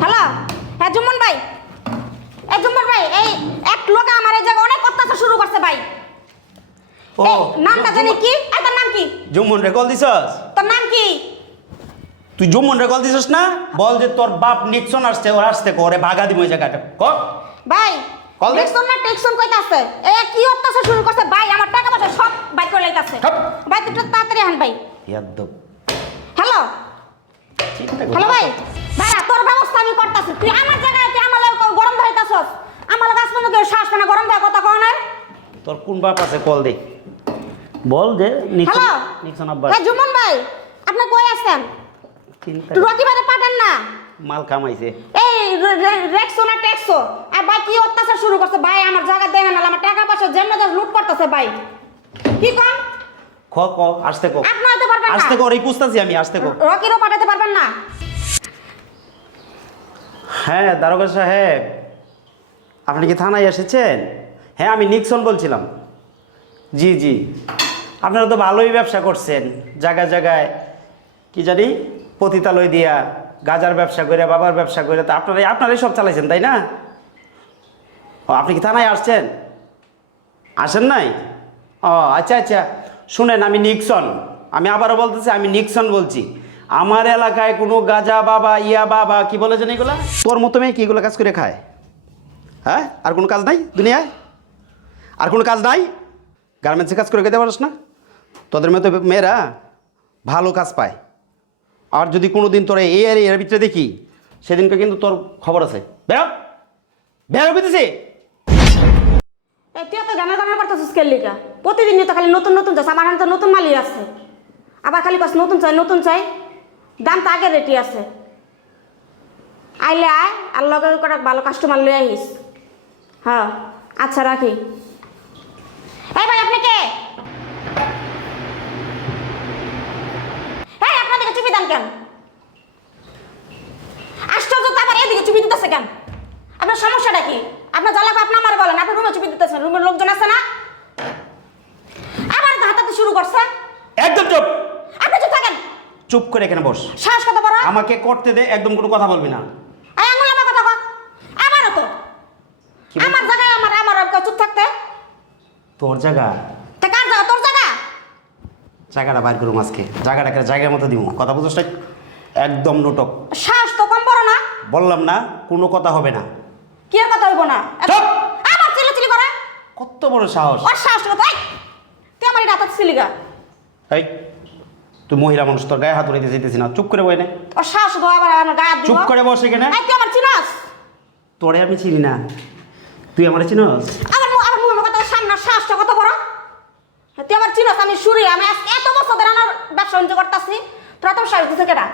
Hello? হ্যাঁ জুম্মন ভাই। এই জুম্মন ভাই এই এক লোক আমার এই জায়গায় অনেক অত্যাচার শুরু করছে ভাই। ও নামটা জানি কি? এই তোর নাম কি? জুম্মন রে কল দিছস? তোর নাম কি? তুই জুম্মন রে কল দিছস না? বল যে তোর বাপ নিক্সন আসছে ওর আসতে করে ভাগা দিব ওই জায়গাটা। ক? ভাই কল দে। টেকসন না টেকসন কইতাছে? এ কি অত্যাচার শুরু করছে? ভাই আমার টাকা পয়সা সব বাইর করে লাইতাছে। ভাই তুই তাড়াতাড়ি আন ভাই। ইয়াদ্দব হ্যালো? হ্যালো ভাই। ভাইরা তোর ব্যবস্থা আমি করতেছি। তুই আমার জায়গায় তুই আমার লাগে গরম ধরাইতাছস আমার লাগে আসলে কেউ শ্বাস না গরম দেয় কথা কও না তোর কোন বাপ আছে কল দে। বল যে নিক্সন আব্বা। হ্যাঁ জুমন ভাই আপনি কই আছেন? তুই রকি পাঠান না। মাল কামাইছে। এই রেক্সো না টেক্সো? আর ভাই কি অত্যাচার শুরু করছে? ভাই আমার জায়গা দেখে না আমার টাকা পয়সা যেমন লুট করতেছে ভাই। কি কম? খ ক আসতে ক। আপনি হইতে পারবেন আসতে না কর এই কুস্তাছি আমি আসতে কর রকিরও পাঠাতে পারবেন না। হ্যাঁ দারোগা সাহেব। আপনি কি থানায় এসেছেন? হ্যাঁ আমি নিক্সন বলছিলাম। জি জি। আপনারা তো ভালোই ব্যবসা করছেন। জায়গায় জায়গায়, কি জানি, পতিতালয় দিয়া গাজার ব্যবসা করে, বাবার ব্যবসা করে, তা আপনারাই আপনারাই সব চালাইছেন, তাই না? ও, আপনি কি থানায় আসছেন? আসেন নাই? ও আচ্ছা আচ্ছা। শুনেন, আমি নিক্সন। আমি আবারও বলতেছি, আমি নিক্সন বলছি। আমার এলাকায় কোনো গাজা বাবা, ইয়া বাবা, কি বলে জানি এগুলা? তোর মতো মেয়ে কি এগুলো কাজ করে খায়? হ্যাঁ? আর কোনো কাজ নাই দুনিয়ায়? আর কোনো কাজ নাই? গার্মেন্টসে কাজ করে খেতে পারিস না? তোদের মতো মেয়েরা ভালো কাজ পায়। আর যদি কোনো দিন তোরা এই আর এর ভিতরে দেখি, সেদিনকে কিন্তু তোর খবর আছে। বেরো! বেরো এই তুই এত গানা গানা করতেছিস প্রতিদিন তো খালি নতুন নতুন চাস আমার তো নতুন মালই আছে। আবার খালি কস নতুন চাই নতুন চাই দাম তো আগের রেটই আছে। আইলে আয়, আর লগে করে ভালো কাস্টমার লই আইস হ্যাঁ আচ্ছা রাখি। এই ভাই, আপনি কে? এই আপনাদেরকে চুপি দেন কেন? আশ্চর্য, তো আবার এদিকে চুপি দিতেছে কেন? আপনার সমস্যাটা কি? আপনার জ্বালাকে আপনি আমার বলেন, আপনার রুমে চুপি দিতেছেন রুমের লোকজন আছে না? আবার হাতাতে শুরু করছে। একদম চুপ! চুপ করে এখানে বস। শ্বাস কথা বড়? আমাকে করতে দে একদম কোনো কথা বলবি না। এই আঙুল আমার কথা কয় আমারও তো। আমার জায়গায় আমার আমার আর চুপ থাকতে? তোর জায়গা? তা কার জায়গা? তোর জায়গা? জায়গাটা বাইর করুম আজকে। জায়গাটাকে জায়গার মতো দিব কথা বুঝছ? একদম নোটক। সাহস তো কম বড় না? বললাম না কোনো কথা হবে না। কি আর কথা হইব না? চুপ! আমার আবার চিল্লাচিল্লি করে। কত বড় সাহস? ওর সাহস এই! তুই আমার এটা হাতাতে ছিলিগা এই! তুই মহিলা মানুষ তোর গায়ে হাত উড়াইতে যেতেছি না। চুপ করে বই না। সাহস তো আবার আমার গায়ে হাত দিব। চুপ করে বস এখানে। এই তুই আমার চিনাস? তোরে আমি চিনি না। তুই আমার চিনস? আমার মু- আমার মুখের কথা সামনে সাহসটা কত বড়? তুই আমার চিনস? আমি সুরি। আমি এত বছর ধরে আমার ব্যবসা বাণিজ্য করতেছি। তোরা তো সাহস দিতে কেটা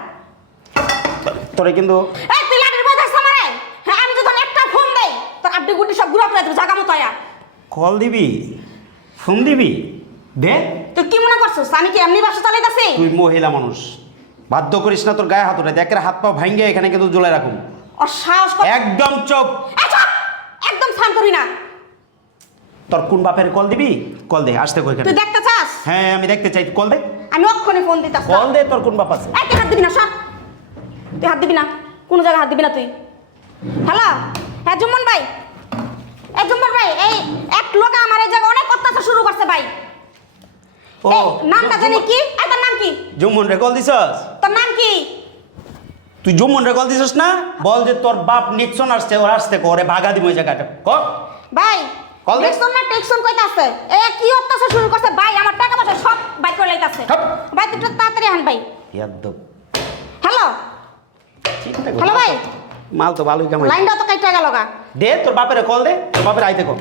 তোরে কিন্তু এই তুই লাঠির বই ধরছ আমারে? হ্যাঁ আমি যখন একটা ফোন দেই। তোর আড্ডি গুড্ডি সব ঘুরা ফিরে জাগা মতো আয়া। কল দিবি? ফোন দিবি? দে। তুই কি করছিস? আমি কি এমনি ব্যবসা চালাইতাছি? তুই মহিলা মানুষ। বাধ্য করিস না তোর গায়ে হাত উঠাইতে একের হাত পা ভাঙ্গে এখানে কিন্তু ঝোলাই রাখুন ওর সাহস কত একদম চুপ। এই চুপ! একদম স্নান করি না। তোর কোন বাপের কল দিবি? কল দে আসতে কই তুই দেখতে চাস? হ্যাঁ আমি দেখতে চাই। কল দে। আমি অক্ষণে ফোন দিতাস কল দে তোর কোন বাপ আছে? এই তুই হাত দিবি না সর। তুই হাত দিবি না। কোনো জায়গায় হাত দিবি না তুই? হ্যালো? হ্যাঁ জুম্মন ভাই। এই জুম্মন ভাই এই এক লোক আমার এই জায়গায় অনেক অত্যাচার শুরু করছে ভাই। ও জানি কি? তোর নাম কি? রে কল দিছস? তোর নাম কি? তুই রে কল দিছস না? বল যে তোর বাপ নিক্সন আসছে ওর আসতে করে ভাগা জায়গাটা ক ভাই কল দে। না টেকসন কইতাছে। এ কি অত্যাচার শুরু করছে? ভাই আমার টাকা পয়সা সব বাইর করে লাইতাছে। ভাই তুই তাড়াতাড়ি আন ভাই। হ্যালো? হ্যালো ভাই। মাল তো ভালোই কামাই। লাইনটা তো কাইটা গেল গা। দে তোর বাপের কল দে তোর বাপের আইতে কল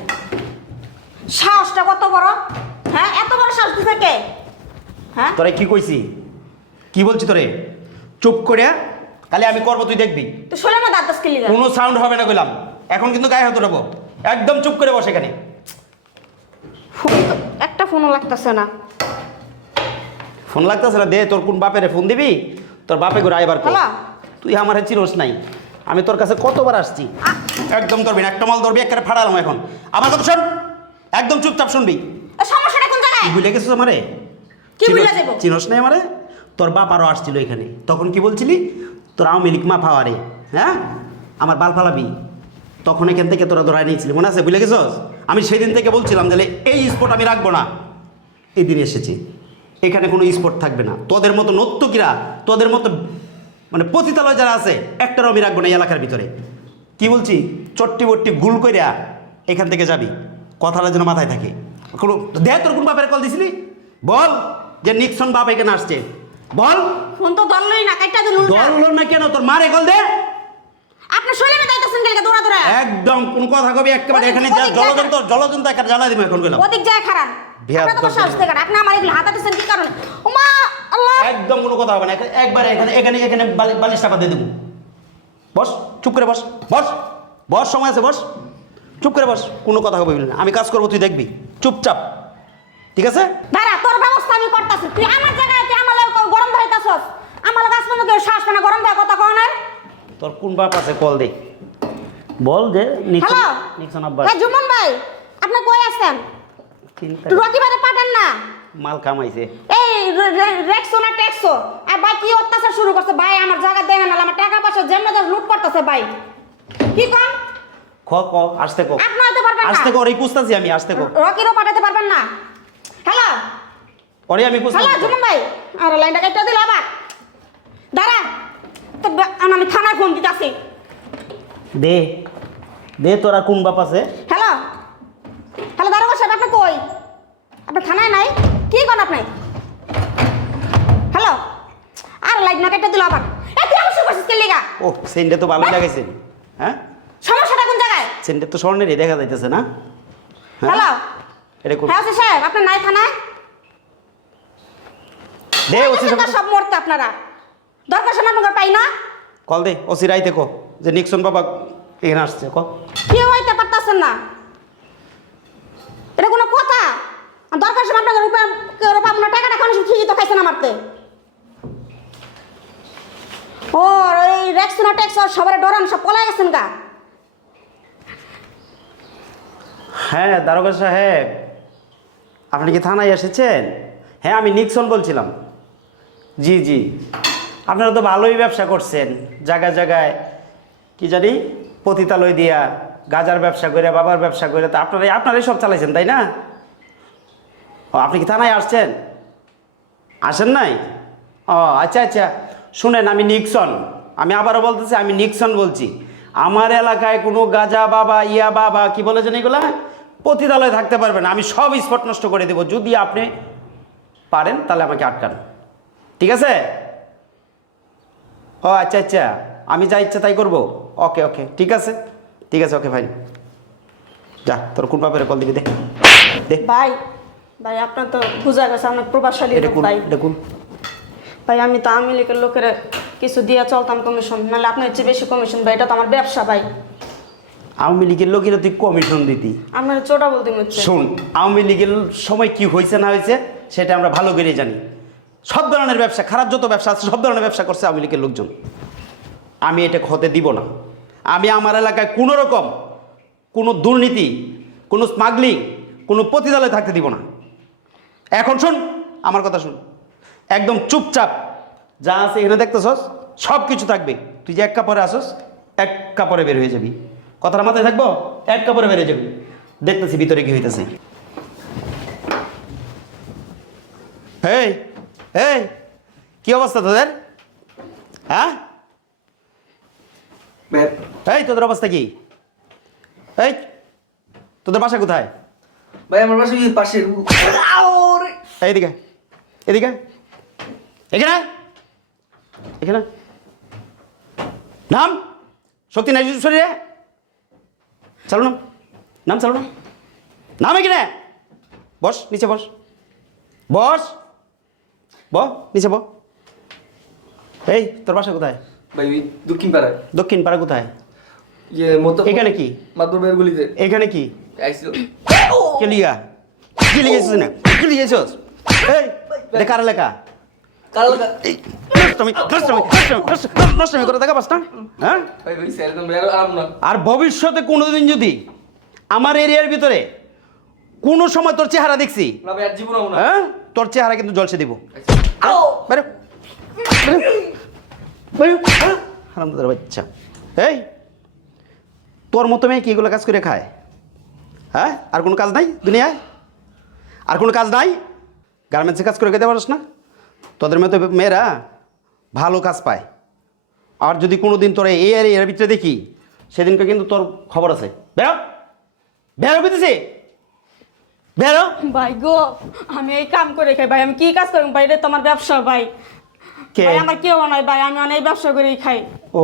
সাহসটা কত বড়? হ্যাঁ এত বড় সাহস দিছে হ্যাঁ? তোরে কি কইছি? কি বলছি তোরে? চুপ করে খালি আমি করব তুই দেখবি। তুই শোলে মধ্যে আদাস খেলি গা কোনো সাউন্ড হবে না কইলাম। এখন কিন্তু গায়ে হাত উঠাবো। একদম চুপ করে বসে এখানে। ফোন তো একটা ফোনও লাগতেছে না। ফোন লাগতেছে না দে তোর কোন বাপেরে ফোন দিবি? তোর বাপে করে আইবার কর। হ্যালো? তুই আমার চিরস নাই। আমি তোর কাছে কতবার আসছি? একদম ধরবি না একটা মাল ধরবি একটা ফাড়ালাম এখন। আমার কথা শোন। একদম চুপচাপ শুনবি। এ সমস্যাটা কোন জায়গায়? তুই ভুলে গেছিস আমারে? কি চিনস- চিনস নাই আমারে? তোর বাপ আরও আসছিল এখানে। তখন কি বলছিলি? তোর আওয়ামী লীগ মা ফাওয়ারে হ্যাঁ? আমার বাল ফালাবি। তখন এখান থেকে তোরা ধরাই নিয়েছিলি। মনে আছে? বুঝলে গেছস? আমি সেই দিন থেকে বলছিলাম তাহলে এই স্পট আমি রাখব না। এই দিন এসেছি। এখানে কোনো স্পট থাকবে না। তোদের মতো নর্তকীরা তোদের মতো মানে পতিতালয় যারা আছে একটারও আমি রাখব না এই এলাকার ভিতরে। কি বলছি? চট্টি বট্টি গুল কইরা এখান থেকে যাবি। কথাটা যেন মাথায় থাকে। কোনো দেখ তোর কোন বাপের কল দিছিলি? বল। যে নিক্সন বাপ এখানে আসছে। বল। ফোন তো ধরলই না কাইটা দিন উল্টা। না কেন? তোর মারে কল দে। আপনি শৈলে না যাইতেছেন গেলে দৌড়া দৌড়া একদম কোন কথা কবি একেবারে এখানে যা জলজন্ত জলজন্ত একটা জ্বালা দিব এখন গেলাম। ওদিক যায় খারাপ। আপনার তো সাহস থেকে আপনি আমার এগুলো হাতা দিচ্ছেন কি কারণে? ওমা আল্লাহ! একদম কোনো কথা হবে না একবারে এখানে এখানে এখানে বালি- বালিশ টাকা দিয়ে দেবো। বস চুপ করে বস বস বস সময় আছে বস। চুপ করে বস কোনো কথা হবে না। আমি কাজ করব তুই দেখবি। চুপচাপ। ঠিক আছে? দাঁড়া তোর ব্যবস্থা আমি করতেছি। তুই আমার জায়গায় তুই আমার লগে গরম ধরাইতাছস আমার লগে আসলে কেউ শ্বাস পানা গরম দেয় কথা কন আর তোর কোন বাপ আছে কল দে। বল যে নিক্সন নিক্সন আব্বা। হ্যাঁ জুমন ভাই আপনি কই আছেন? চিন্তা একটু রকি বারে পাঠান না। মাল কামাইছে। এই রেক্সো না ট্যাক্সো আর ভাই কি অত্যাচার শুরু করছে? ভাই আমার জায়গা দেখে না আমার টাকা পয়সা যেমন তেমন লুট করতেছে ভাই। কি কম? খ ক আসতে কো। আপনি হয়তো পারবেন আসতে কো ওরে কুস্তাছি আমি আসতে কো। রকিরও পাঠাতে পারবেন না। হ্যালো ওরে আমি কুস্তাছি হ্যালো জুমন ভাই। আর লাইনটা কেটে দিল আবার। দাঁড়া। তো আমি থানায় ফোন দিতেছি। দে। দে তোরা কোন বাপ আছে? হ্যালো। হ্যালো দারোগা সাহেব আপনি কই? আপনি থানায় নাই? কি করেন আপনি? হ্যালো। আর লাইট না কেটে দিল আবার। এ তুই আমার সুপারসিস কে লিগা ও সেন্টে তো ভালোই লাগাইছে হ্যাঁ? সমস্যাটা কোন জায়গায়? সেন্টে তো স্বর্ণেরই দেখা যাইতেছে না। হ্যাঁ? হ্যালো। এটা কোন হ্যাঁ ওসি সাহেব আপনি নাই থানায়? দে ওসি ওসি সব মরতে আপনারা। দরকার সময় আপনার পাই না? কল দে ওসি রাইতে কো যে নিক্সন বাবা এখানে আসছে ক। হইতে পারতেছেন না। এটা কোনো কথা? দরকার সময় রূপে আপনার টাকাটা ঠিকই তো খাইছেন আমারতে ও এই রেক্সোনা ট্যাক্স সবার ডরান সব পলাই গেছেন গা। হ্যাঁ দারোগা সাহেব। আপনি কি থানায় এসেছেন? হ্যাঁ আমি নিক্সন বলছিলাম। জি জি। আপনারা তো ভালোই ব্যবসা করছেন। জায়গায় জায়গায়, কি জানি, পতিতালয় দিয়া গাজার ব্যবসা করে, বাবার ব্যবসা করে, তা আপনারাই আপনারাই সব চালাইছেন, তাই না? ও, আপনি কি থানায় আসছেন? আসেন নাই? ও আচ্ছা আচ্ছা। শুনেন, আমি নিক্সন। আমি আবারও বলতেছি, আমি নিক্সন বলছি। আমার এলাকায় কোনো গাজা বাবা, ইয়া বাবা, কি বলে যেন এগুলা? পতিতালয়ে থাকতে পারবে না। আমি সব স্পট নষ্ট করে দেবো। যদি আপনি পারেন তাহলে আমাকে আটকান। ঠিক আছে? ও আচ্ছা আচ্ছা। আমি যা ইচ্ছা তাই করব। ওকে ওকে। ঠিক আছে? ঠিক আছে ওকে ভাই। যা তোর কোন বাপের কল দিবি? দে। ভাই ভাই আপনার তো বুঝা গেছে অনেক প্রভাবশালী ভাই। কোন? ভাই আমি তো আওয়ামী লীগের লোকের কিছু দিয়ে চলতাম কমিশন নাহলে আপনার চেয়ে বেশি কমিশন ভাই এটা তো আমার ব্যবসা ভাই। আওয়ামী লীগের লোকেরা তুই কমিশন দিতি। আপনার চোটা বলতে হচ্ছে শোন আওয়ামী লীগের সময় কি হয়েছে না হয়েছে সেটা আমরা ভালো করে জানি। সব ধরনের ব্যবসা খারাপ যত ব্যবসা আছে সব ধরনের ব্যবসা করছে আওয়ামী লীগের লোকজন। আমি এটা হতে দিব না। আমি আমার এলাকায় কোনো রকম কোনো দুর্নীতি কোনো স্মাগলিং কোনো পতিতালয় থাকতে দিব না। এখন শোন আমার কথা শুন। একদম চুপচাপ যা আছে এখানে দেখতেছস সব কিছু থাকবে। তুই যে এক কাপড়ে আসস এক কাপড়ে বের হয়ে যাবি। কথাটা মাথায় থাকব? এক কাপড়ে বেরিয়ে যাবি। দেখতেছি ভিতরে কি হইতেছে। এই এই কি অবস্থা তোদের? হ্যাঁ? এই তোদের অবস্থা কি? এই তোদের বাসা কোথায়? ভাই আমার পাশে পাশে এইদিকে এদিকে এখানে? এখানে? নাম? শক্তি নাই শরীরে? চালু নাম। নাম চালু নাম। নাম এখানে। বস নিচে বস। বস। ব নিচে ব। এই তোর বাসা কোথায়? ভাই দক্ষিণ পাড়ায় দক্ষিণ পাড়া কোথায়? ইয়ে মতো এখানে কি? ভাইয়ের গলিতে। এখানে কি? কে লিগা? কি লিগেছিস না? কি লিগেছিস এই কার লেখা? কাল এই। নষ্টমি নষ্টমি নষ্টমি নষ্টমি করে দেখা পাস না? হ্যাঁ? আর ভবিষ্যতে কোনোদিন যদি আমার এরিয়ার ভিতরে কোনো সময় তোর চেহারা দেখছি হ্যাঁ? তোর চেহারা কিন্তু জলসে দিব। বেরো। হারামজাদার বাচ্চা। এই তোর মতো মেয়ে কি এগুলো কাজ করে খায়? হ্যাঁ? আর কোনো কাজ নাই দুনিয়ায়? আর কোনো কাজ নাই? গার্মেন্টসে কাজ করে খেতে পারিস না? তোদের মতো মেয়েরা ভালো কাজ পায়। আর যদি কোনো দিন তোরা এই আর এর ভিতরে দেখি সেদিনকে কিন্তু তোর খবর আছে। বেরো! বেরো বুঝেছি? বেরো! ভাই গো আমি এই কাম করে খাই ভাই। আমি কি কাজ করব? ভাই এটা তো আমার ব্যবসা ভাই। কে? ভাই আমার কেউ নাই ভাই। আমি অনেক ব্যবসা করেই খাই। ও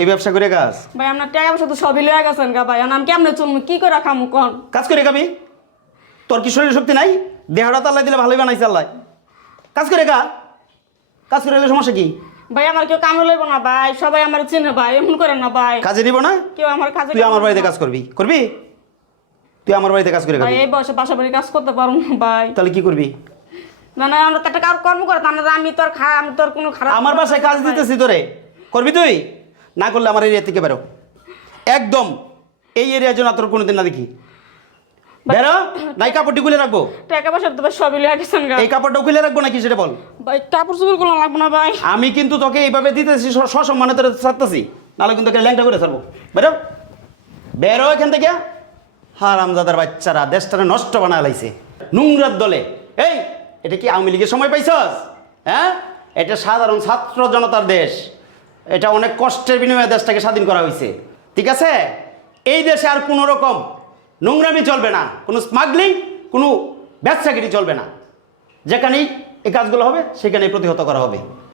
এই ব্যবসা করে কাজ? ভাই আপনার টাকা পয়সা তো সবই লয়ে গেছেন গা ভাই। আমি কেমনে চলবো? কি করে খামু কোন? কাজ করে খাবি? তোর কি শরীর শক্তি নাই? দেহটা তো আল্লাহ দিলে ভালোই বানাইছে আল্লাহ। কাজ করে খা। কাজ করে এলে সমস্যা কি? ভাই আমার কেউ কামে লইব না ভাই। সবাই আমার চিনে ভাই। এমন করে না ভাই। কাজে নিব না? কেউ আমার কাজে তুই আমার বাড়িতে কাজ করবি? করবি? তুই আমার বাড়িতে কাজ করে ভাই খাবি। এই বয়সে বাসা বাড়ি কাজ করতে পারব না ভাই। তাহলে কি করবি? না না আমরা তো একটা কার কর্ম করে তা না আমি তোর খা আমি তোর কোনো খারাপ আমার বাসায় কাজ দিতেছি তোরে। করবি তুই? না করলে আমার এরিয়া থেকে বেরো। একদম। এই এরিয়ার জন্য তোর কোনোদিন না দেখি। বেরো নাই কাপড়টি খুলে রাখব। টাকা পয়সা তো সবই লয়ে গেছেন এই কাপড়টা খুলে রাখব নাকি সেটা বল? ভাই কাপড় চোপড়গুলো লাগবো না ভাই। আমি কিন্তু তোকে এইভাবে দিতেছি সসম্মানে তোর ছাড়তেছি। নাহলে কিন্তু তোকে ল্যাংটা করে ছাড়বো। বেরো। বেরো এখান থেকে। হারামজাদার বাচ্চারা দেশটারে নষ্ট বানায় লাইছে। নোংরার দলে। এই এটা কি আওয়ামী লীগের সময় পাইছস? হ্যাঁ? এটা সাধারণ ছাত্র জনতার দেশ। এটা অনেক কষ্টের বিনিময়ে দেশটাকে স্বাধীন করা হয়েছে। ঠিক আছে? এই দেশে আর কোনো রকম নোংরামি চলবে না, কোনো স্মাগলিং কোনো ব্যবসাগিরি চলবে না। যেখানেই এই কাজগুলো হবে, সেখানেই প্রতিহত করা হবে।